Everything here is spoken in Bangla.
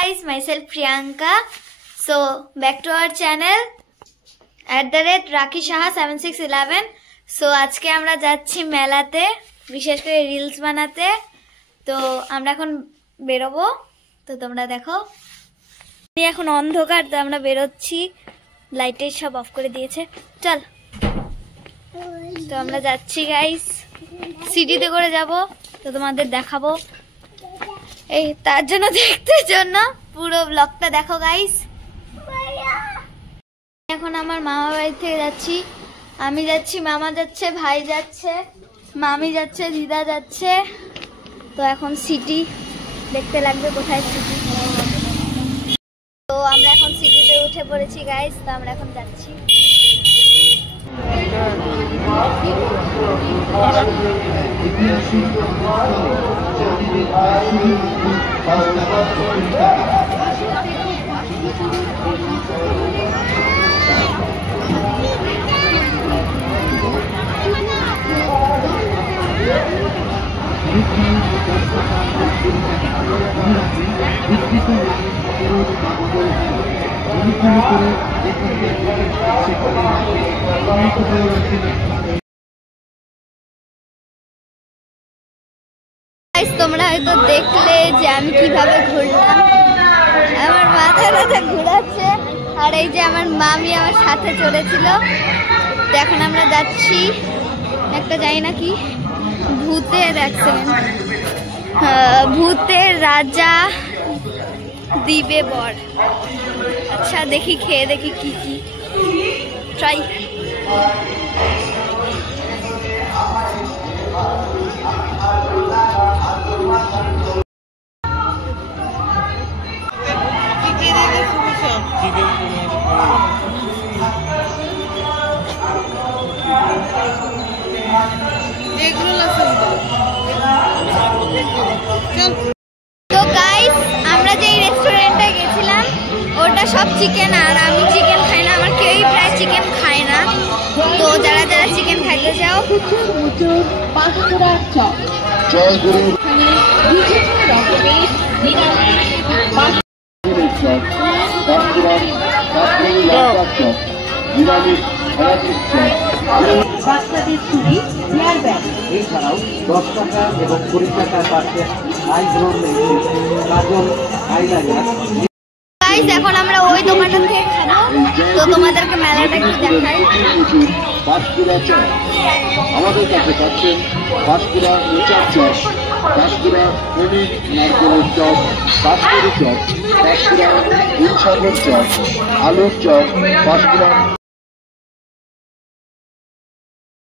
Guys, myself Priyanka. So back to our channel @RakiShaha7611. So আজকে আমরা যাচ্ছি মেলাতে, বিশেষ করে রিলস বানাতে। তো আমরা এখন বেরোবো, তো তোমরা দেখো। এখন অন্ধকার, তো আমরা বেরোচ্ছি, লাইটের সব অফ করে দিয়েছে। চল, তো আমরা যাচ্ছি গাইস, সিটিতে করে যাব, তো তোমাদের দেখাবো। এই তার জন্য দেখতে জন্য পুরো ব্লগটা দেখো গাইস। এখন আমার মামা বাড়ি থেকে যাচ্ছি, আমি যাচ্ছি, মামা যাচ্ছে, ভাই যাচ্ছে, মামি যাচ্ছে, দিদা যাচ্ছে। তো এখন সিটি দেখতে লাগবে, কোথায় সিটি। তো আমরা এখন সিটিতে উঠে পড়েছি গাইস, তো আমরা এখন যাচ্ছি। তোমরা হয়তো দেখলে যে আমি কিভাবে ঘুরলাম, আমার মাথা ঘুরাচ্ছে। আর এই যে আমার মামি আমার সাথে চলেছিল। তো এখন আমরা যাচ্ছি একটা, জানি না কি, ভূতের ভূতের রাজা দিবে বর। আচ্ছা দেখি, খেয়ে দেখি কি কি ট্রাই। তো গাইস, আমরা যে রেস্টুরেন্টে গেছিলাম ওটা সব চিকেন, আর আমি চিকেন খাই না, আমার কেউই প্রায় চিকেন খায় না। তো যারা যারা চিকেন খাইতে চাও, এছাড়াও 10 টাকা এবং 20 টাকার পাশে আইব্রো কাজল আইলাইনার। গাইস এখন আমরা ওই দোকানটা থেকে খাবো, তো তোমাদেরকে মেলাটা একটু দেখাই। পাঁশকুড়া চপ আমাদের কাছে পাচ্ছেন, পাঁশকুড়া মোচার চপ, পাঁশকুড়া পনির নারকেলের চপ, পাঁশকুড়ি চপ, পাঁশকুড়া গুলসাগর চপ, আলুর চপ, পাঁশকুড়া